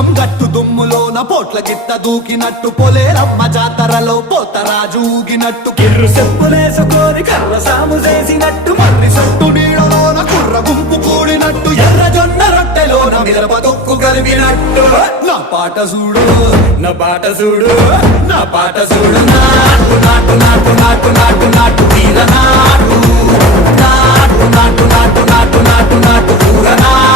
లింగం గట్టు దుమ్ములోన పోట్ల గిత్త దూకినట్టు పొలేరమ్మ జాతరలో పోతరాజు ఊగినట్టు కిర్రు చెప్పులేసుకొని కర్ర సాము చేసినట్టు మర్రి సొట్టు నీడలోన కుర్ర గుంపు కూడినట్టు ఎర్ర జొన్న రొట్టెలోన మిరప తొక్కు కలిపినట్టు నా పాట చూడు నా పాట చూడు నా పాట చూడు నాటు నాటు నాటు నాటు నాటు నాటు తీర నాటు నాటు నాటు నాటు నాటు నాటు నాటు పూర నాటు